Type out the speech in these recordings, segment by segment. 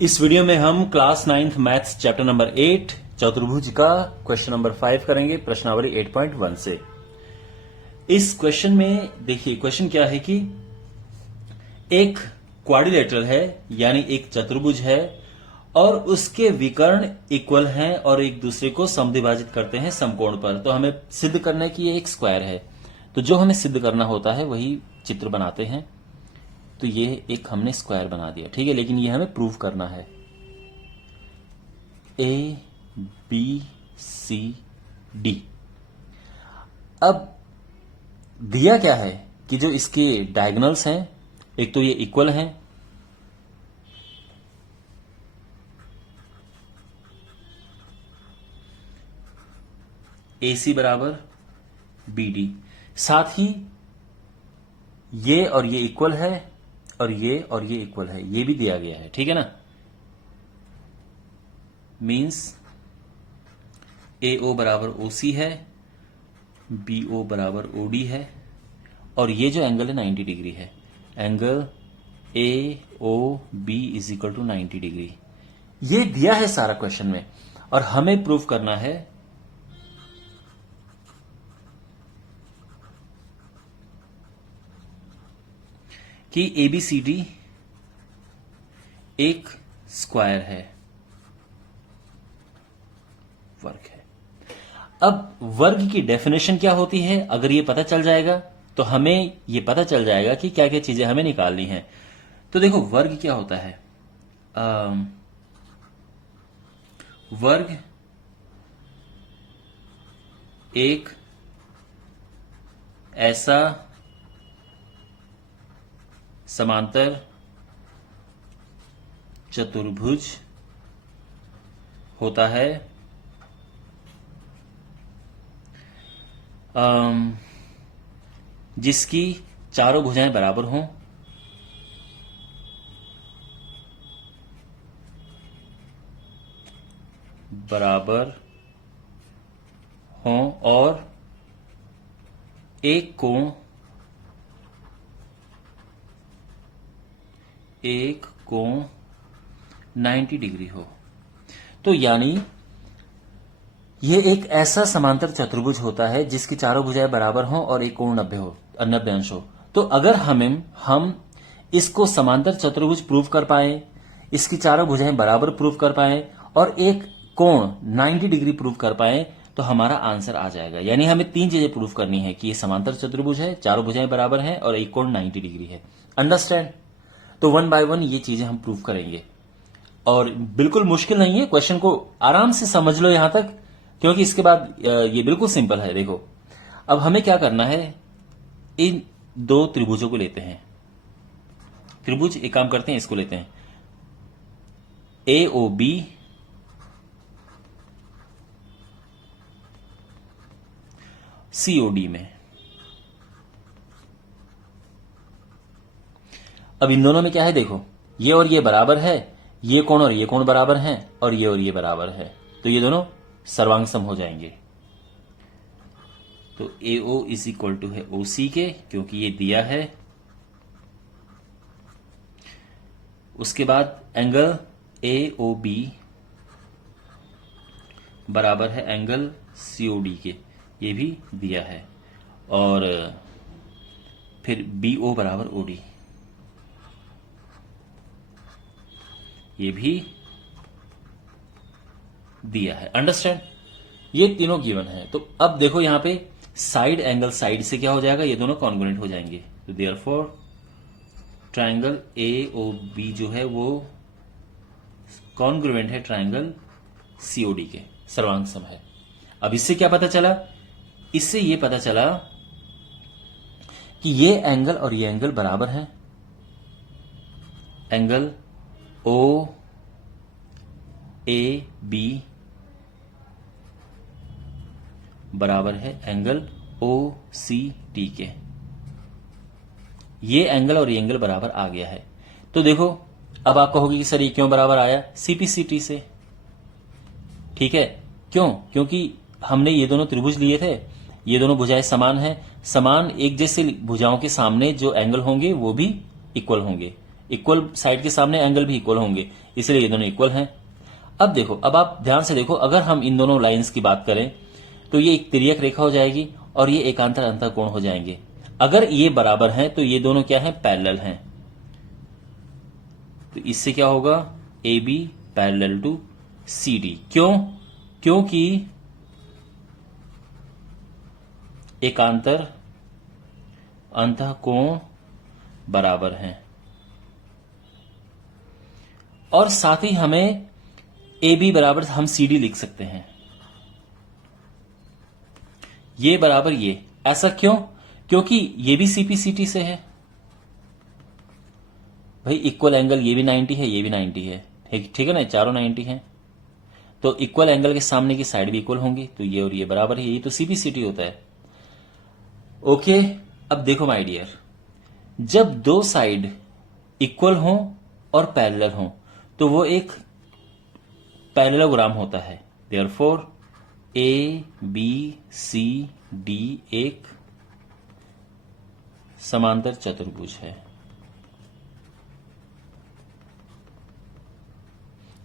इस वीडियो में हम class 9th maths chapter number 8 चतुर्भुज का क्वेश्चन नंबर 5 करेंगे प्रश्नावली 8.1 से। इस क्वेश्चन में देखिए क्वेश्चन क्या है कि एक क्वाड्रिलेटरल है यानी एक चतुर्भुज है और उसके विकर्ण इक्वल हैं और एक दूसरे को समद्विभाजित करते हैं समकोण पर। तो हमें सिद्ध करना है कि ये एक स्क्वायर है, तो जो हमें सिद्ध करना होता है वही चित्र बनाते हैं। तो ये एक हमने स्क्वायर बना दिया, ठीक है, लेकिन ये हमें प्रूव करना है। A B C D. अब दिया क्या है कि जो इसके डायगोनल्स हैं, एक तो ये इक्वल हैं, AC बराबर BD, साथ ही ये और ये इक्वल है और ये इक्वल है, ये भी दिया गया है, ठीक है ना। मीन्स AO बराबर OC है, BO बराबर OD है और ये जो एंगल है 90 डिग्री है। Angle AOB is equal to 90 degree. ये दिया है सारा क्वेश्चन में और हमें प्रूव करना है कि ABCD एक स्क्वायर है, वर्ग है। अब वर्ग की डेफिनेशन क्या होती है, अगर ये पता चल जाएगा तो हमें ये पता चल जाएगा कि क्या क्या चीजें हमें निकालनी है। तो देखो वर्ग क्या होता है। वर्ग एक ऐसा समांतर चतुर्भुज होता है जिसकी चारों भुजाएं बराबर हों और एक कोण 90 डिग्री हो। तो यानी ये एक ऐसा समांतर चतुर्भुज होता है जिसकी चारों भुजाएं बराबर हों और एक कोण 90 अंश हो। तो अगर हम इसको समांतर चतुर्भुज प्रूव कर पाए, इसकी चारों भुजाएं बराबर प्रूव कर पाए और एक कोण 90 डिग्री प्रूव कर पाए तो हमारा आंसर आ जाएगा। यानी हमें तीन चीजें प्रूव करनी है कि ये समांतर चतुर्भुज है, चारों भुजाएं बराबर हैं और एक कोण 90 डिग्री है। अंडरस्टैंड? तो 1 बाय 1 ये चीजें हम प्रूव करेंगे और बिल्कुल मुश्किल नहीं है। क्वेश्चन को आराम से समझ लो यहां तक, क्योंकि इसके बाद ये बिल्कुल सिंपल है। देखो अब हमें क्या करना है, इन दो त्रिभुजों को लेते हैं। त्रिभुज एक काम करते हैं, इसको लेते हैं AOB COD में। अब इन दोनों में क्या है, देखो ये और ये बराबर है, ये कोण और ये कोण बराबर हैं और ये बराबर है, तो ये दोनों सर्वांग सम हो जाएंगे। तो AO इज इक्वल टू है OC के, क्योंकि ये दिया है। उसके बाद एंगल AOB बराबर है एंगल COD के, ये भी दिया है। और फिर BO बराबर OD, ये भी दिया है। अंडरस्टैंड? ये तीनों गिवन है। तो अब देखो यहां पे साइड एंगल साइड से क्या हो जाएगा, ये दोनों कॉन्ग्रुएंट हो जाएंगे। तो देयरफॉर ट्रायंगल AOB जो है वो कॉन्ग्रुएंट है ट्रायंगल COD के, सर्वांग सम है। अब इससे क्या पता चला, इससे ये पता चला कि ये एंगल और ये एंगल बराबर है। एंगल OAB बराबर है एंगल OCD के। ये एंगल और ये एंगल बराबर आ गया है। तो देखो अब आप कहोगे कि सर ये क्यों बराबर आया, CPCT से, ठीक है। क्यों? क्योंकि हमने ये दोनों त्रिभुज लिए थे, ये दोनों भुजाएं समान हैं, समान एक जैसे भुजाओं के सामने जो एंगल होंगे वो भी इक्वल होंगे। इक्वल साइड के सामने एंगल भी इक्वल होंगे, इसलिए ये दोनों इक्वल हैं। अब देखो, अब आप ध्यान से देखो, अगर हम इन दोनों लाइंस की बात करें तो ये एक तिर्यक रेखा हो जाएगी और ये एकांतर अंतःकोण हो जाएंगे। अगर ये बराबर हैं तो ये दोनों क्या हैं, पैरेलल हैं। तो इससे क्या होगा, A B parallel to C D. क्यों? क्योंकि एकांतर अंतःकोण बराबर हैं और साथ ही हमें ए बी बराबर हम सी डी लिख सकते हैं, ये बराबर ये। ऐसा क्यों? क्योंकि ये भी सीपीसीटी से है भाई, इक्वल एंगल, ये भी 90 है, ये भी 90 है, ठीक है ना, चारों 90 हैं। तो इक्वल एंगल के सामने की साइड भी इक्वल होंगी, तो ये और ये बराबर है, यही तो सीपीसीटी होता है। ओके, अब देखो माय डियर, जब दो साइड इक्वल हो और पैरेलल हो तो वो एक पैरेललोग्राम होता है। Therefore A B C D एक समांतर चतुर्भुज है।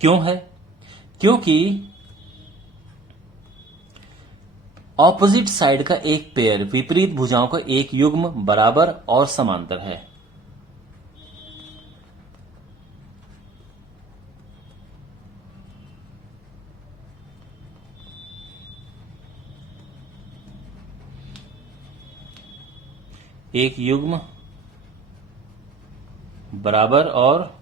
क्यों है? क्योंकि ऑपोजिट साइड का एक पेयर, विपरीत भुजाओं का एक युग्म बराबर और समांतर है। एक युग्म बराबर और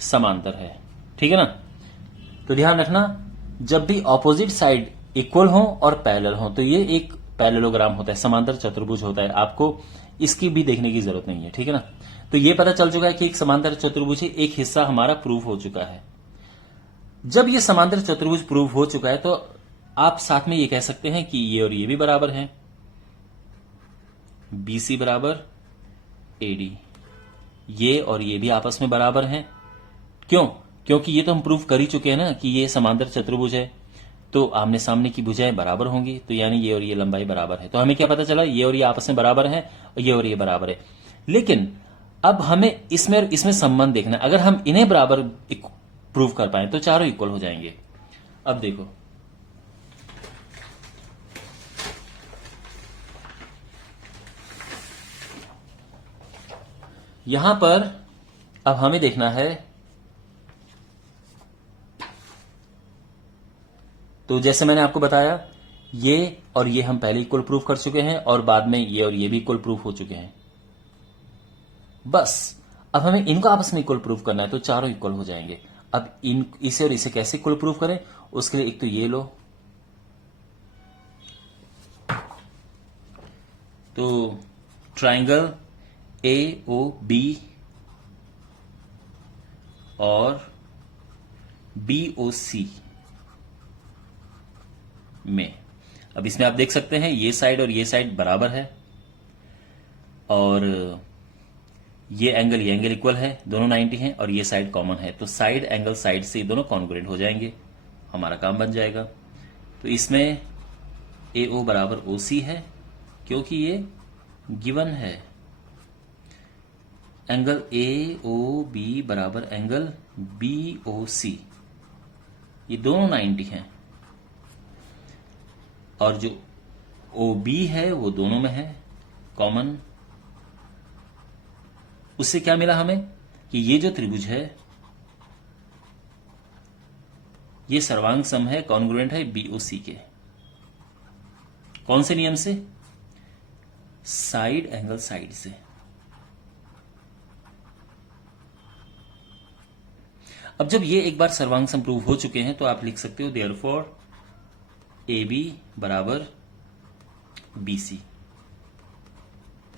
समांतर है, ठीक है ना। तो ध्यान रखना, जब भी ऑपोजिट साइड इक्वल हो और पैरेलल हो तो ये एक पैरेललोग्राम होता है, समांतर चतुर्भुज होता है। आपको इसकी भी देखने की जरूरत नहीं है, ठीक है ना। तो ये पता चल चुका है कि एक समांतर चतुर्भुज है, एक हिस्सा हमारा प्रूव हो चुका है। जब ये समांतर चतुर्भुज प्रूव हो चुका है तो आप साथ में ये कह सकते हैं कि ये और ये भी बराबर हैं, BC बराबर AD, ये और ये भी आपस में बराबर हैं। क्यों? क्योंकि ये तो हम प्रूव कर ही चुके हैं ना कि ये समांतर चतुर्भुज है, तो आमने सामने की भुजाएं बराबर होंगी, तो यानी ये और ये लंबाई बराबर है। तो हमें क्या पता चला, ये और ये आपस में बराबर हैं और ये बराबर है। लेकिन अब हमें इसमें संबंध देखना है। अगर हम इन्हें बराबर प्रूव कर पाए तो चारों इक्वल हो जाएंगे। अब देखो, यहां पर अब हमें देखना है, तो जैसे मैंने आपको बताया, ये और ये हम पहले इक्वल प्रूफ कर चुके हैं और बाद में ये और ये भी इक्वल प्रूफ हो चुके हैं। बस अब हमें इनको आपस में इक्वल प्रूफ करना है, तो चारों इक्वल हो जाएंगे। अब इसे और इसे कैसे इक्वल प्रूफ करें, उसके लिए एक तो ये लो, तो ट्राइंगल AOB और BOC में, अब इसमें आप देख सकते हैं ये साइड और ये साइड बराबर है और ये एंगल इक्वल है, दोनों 90 हैं और ये साइड कॉमन है, तो साइड एंगल साइड से ये दोनों कॉन्ग्रुएंट हो जाएंगे, हमारा काम बन जाएगा। तो इसमें AO बराबर OC है क्योंकि ये गिवन है। एंगल AOB बराबर एंगल BOC, ये दोनों 90 हैं और जो OB है वो दोनों में है कॉमन। उससे क्या मिला हमें कि ये जो त्रिभुज है ये सर्वांग सम है, कॉन्ग्रुएंट है BOC के। कौन से नियम से? साइड एंगल साइड से। अब जब ये एक बार सर्वांग सम प्रूव हो चुके हैं तो आप लिख सकते हो देयरफॉर AB बराबर BC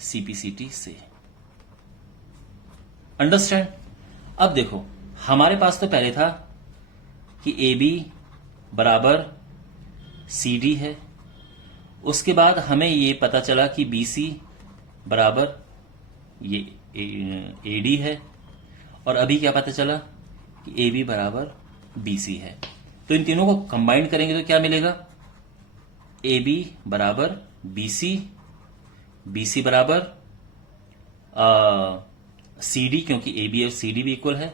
CPCT से। अंडरस्टैंड? अब देखो, हमारे पास तो पहले था कि AB बराबर CD है, उसके बाद हमें ये पता चला कि BC बराबर ये AD है और अभी क्या पता चला कि AB बराबर BC है। तो इन तीनों को कंबाइन करेंगे तो क्या मिलेगा? AB बराबर BC BC बराबर CD, क्योंकि AB और CD भी इक्वल है,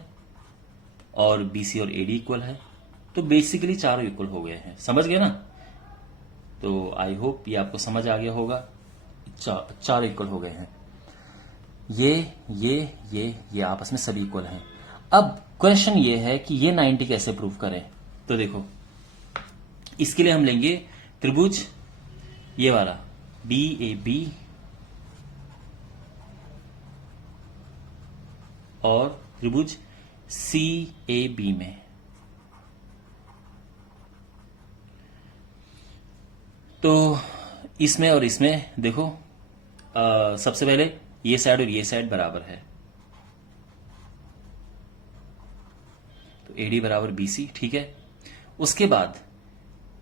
और BC और AD इक्वल है। तो बेसिकली चारों इक्वल हो गए हैं, समझ गए ना? तो आई होप ये आपको समझ आ गया होगा। चार इक्वल हो गए हैं, ये आपस में सभी इक्वल हैं। अब क्वेश्चन ये है कि ये 90 कैसे प्रूव करें। तो देखो, इसके लिए हम लेंगे त्रिभुज ये वाला BAB और त्रिभुज CAB में। तो इसमें और इसमें देखो, सबसे पहले ये साइड और ये साइड बराबर है, तो AD बराबर BC, ठीक है। उसके बाद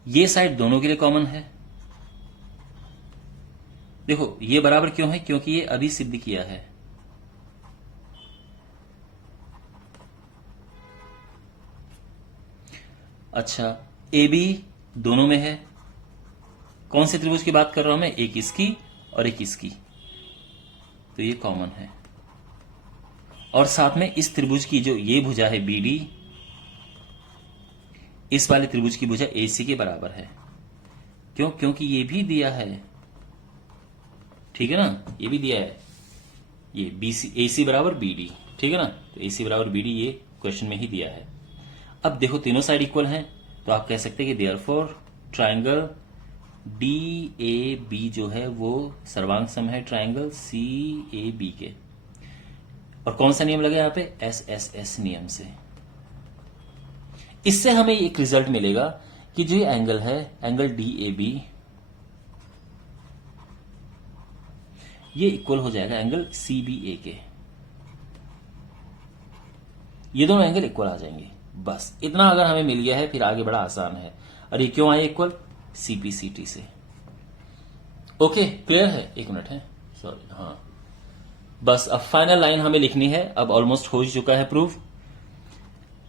ये साइड दोनों के लिए कॉमन है। देखो ये बराबर क्यों है, क्योंकि ये अभी सिद्ध किया है। अच्छा, AB दोनों में है। कौन से त्रिभुज की बात कर रहा हूं मैं, एक इसकी और एक इसकी, तो ये कॉमन है। और साथ में इस त्रिभुज की जो ये भुजा है BD, इस वाले त्रिभुज की भुजा AC के बराबर है। क्यों? क्योंकि ये भी दिया है, ठीक है ना, ये भी दिया है, ये AC बराबर BD, ठीक है ना। तो AC बराबर BD ये क्वेश्चन में ही दिया है। अब देखो तीनों साइड इक्वल हैं, तो आप कह सकते हैं कि देयरफॉर ट्राइंगल DAB जो है वो सर्वांग सम है ट्राइंगल CAB के। और कौन सा नियम लगे यहाँ पे, SSS नियम से। इससे हमें एक रिजल्ट मिलेगा कि जो ये एंगल है, एंगल DAB, ये इक्वल हो जाएगा एंगल CBA के। ये दोनों एंगल इक्वल आ जाएंगे। बस इतना अगर हमें मिल गया है, फिर आगे बड़ा आसान है। और ये क्यों आए इक्वल, CPCT से। ओके, क्लियर है? एक मिनट है, सॉरी, हाँ। बस अब फाइनल लाइन हमें लिखनी है, अब ऑलमोस्ट हो चुका है प्रूफ।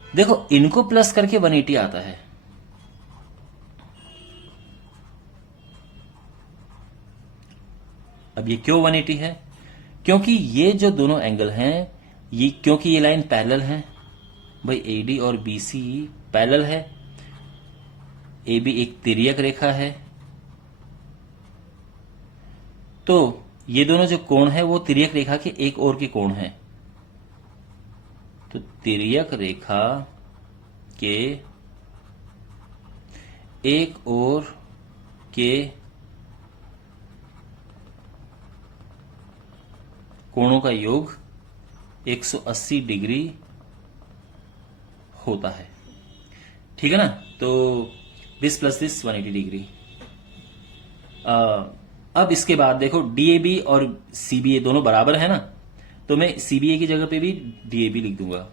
देखो इनको प्लस करके 180 आता है। अब ये क्यों 180 है, क्योंकि ये जो दोनों एंगल हैं, ये क्योंकि ये लाइन पैरेलल है भाई, AD और BC पैरेलल है। AB एक तिर्यक रेखा है, तो ये दोनों जो कोण है वो तिर्यक रेखा के एक ओर के कोण है। तो तिर्यक रेखा के एक ओर के कोणों का योग 180 डिग्री होता है, ठीक है ना। तो दिस प्लस दिस 180 डिग्री। अब इसके बाद देखो DAB और CBA दोनों बराबर है ना, तो मैं CBA की जगह पे भी DAB लिख दूंगा,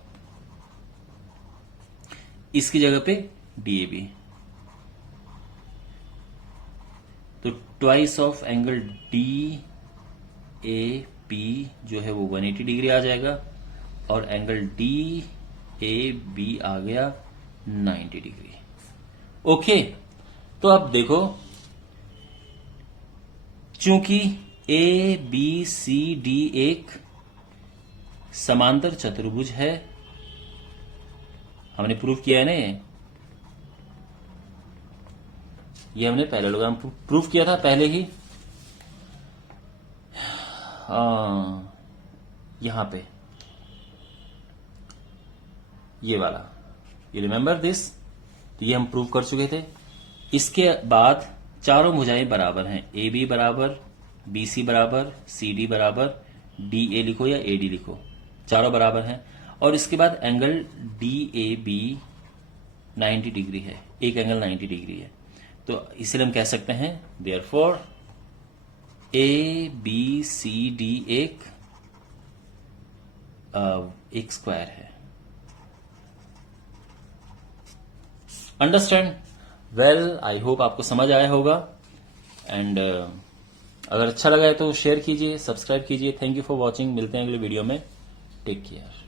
इसकी जगह पे DAB। तो ट्वाइस ऑफ एंगल DAP जो है वो 180 डिग्री आ जाएगा, और एंगल DAB आ गया 90 डिग्री। ओके, तो अब देखो, चूंकि ABCD एक समांतर चतुर्भुज है, हमने प्रूफ किया है ना, ये हमने पैरेललोग्राम प्रूफ किया था पहले ही, यहां पे ये वाला, यू रिमेंबर दिस। तो ये हम प्रूव कर चुके थे। इसके बाद चारों भुजाएं बराबर हैं, AB बराबर, BC बराबर, CD बराबर, DA लिखो या AD लिखो, चारों बराबर हैं। और इसके बाद एंगल DAB 90 डिग्री है, एक एंगल 90 डिग्री है। तो इसलिए हम कह सकते हैं देयरफॉर ABCD एक स्क्वायर है। अंडरस्टैंड? वेल, आई होप आपको समझ आया होगा। एंड अगर अच्छा लगा है तो शेयर कीजिए, सब्सक्राइब कीजिए। Thank you for watching. मिलते हैं अगले वीडियो में। Take care.